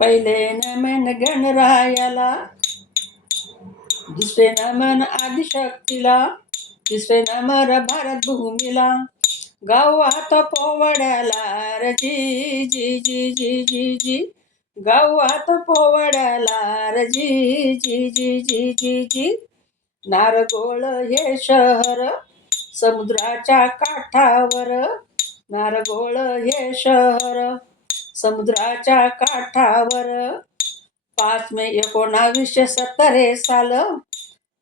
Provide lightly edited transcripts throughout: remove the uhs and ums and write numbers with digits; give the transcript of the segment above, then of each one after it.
पहिले नमन गणरायाला, दुसरे नमन आदिशक्तीला, तिसरे नमन भारत भूमीला. गावात पोवड्याला र जी जी जी जी जी जी, गावात पोवड्याला र जी जी जी जी जी जी. नारगोळ हे शहर समुद्राच्या काठावर, नारगोळ हे शहर समुद्राच्या काठावर. 5 मे 1970 साल,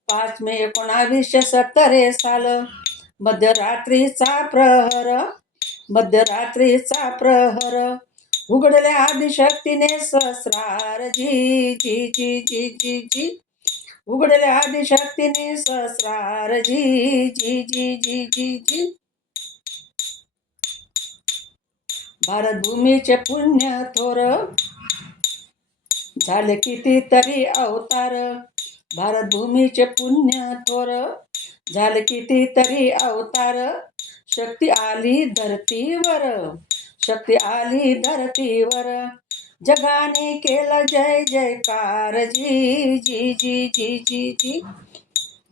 5 मे 1970 साल. मध्यरात्रीचा प्रहर, मध्यरात्रीचा प्रहर. उघडल्या आदिशक्तीने सहस्रार जी जी जी जी जी जी, उघडल्या आदिशक्तीने सहस्रार जी जी जी जी जी जी. भारत भूमीचे पुण्य थोर, झाले कितीतरी अवतार. भारत भूमीचे पुण्य थोर, झाले कितीतरी अवतार. शक्ती आली धरतीवर, शक्ती आली धरतीवर. जगाने केला जय जयकार जी जी जी जी जी जी,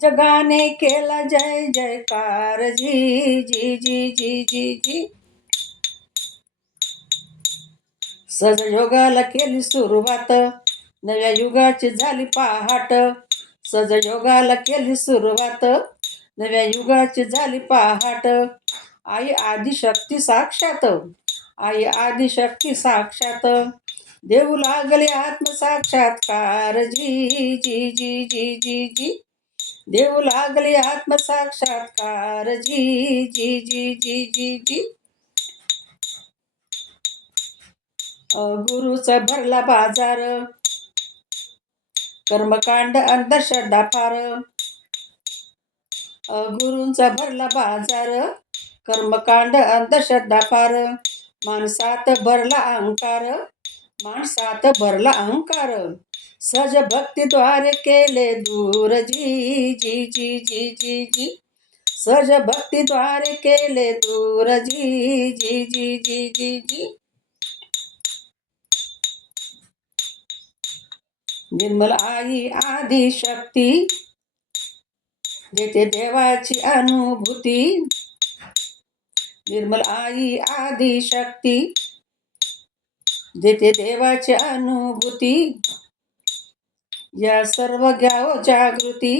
जगाने केला जय जयकार जी जी जी जी जी जी. सहजयोगाला केली सुरुवात, नव्या युगाची झाली पहाट. सहजयोगाला केली सुरुवात, नव्या युगाची झाली पहाट. आई आदिशक्ती साक्षात, आई आदिशक्ती साक्षात. देऊ लागले आत्मसाक्षात्कार जी जी जी जी जी जी, देऊ लागले आत्मसाक्षात्कार जी जी जी जी जी जी. गुरुचा भरला बाजार, कर्मकांड अंधश्रद्धा पार. गुरूंचा भरला बाजार, कर्मकांड अंधश्रद्धा पार. माणसात भरला अहंकार, माणसात भरला अहंकार. सहज भक्तीद्वारे केले दूर जी जी जी जी जी जी, सहज भक्तीद्वारे केले दूर जी जी जी जी जी जी. निर्मल आई आदिशक्ती, देते देवाची अनुभूती. निर्मल आई आदिशक्ती, देते देवाची अनुभूती. या सर्व घ्याव जागृती,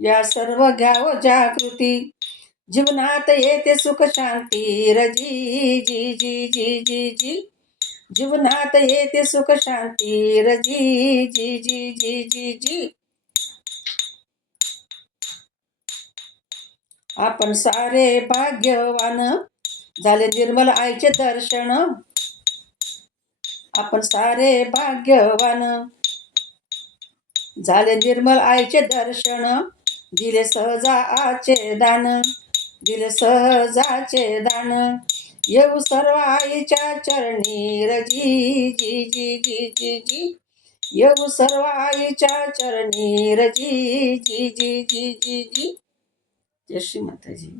या सर्व घ्याव जागृती. जीवनात येते सुख शांती र जी जी जी जी जी जी, जीवनात येते सुख शांती र जी जी जी जी जी जी. आपण सारे भाग्यवान, झाले निर्मल आईचे दर्शन. आपण सारे भाग्यवान, झाले निर्मल आईचे दर्शन. दिले सहजाचे दान, दिले सहजाचे दान. येऊ सर्व आईच्या चरणी र जी जी जी जी जी जी, येऊ सर्व आईच्या चरणी र जी जी जी जी जी जी. जय श्री माताजी.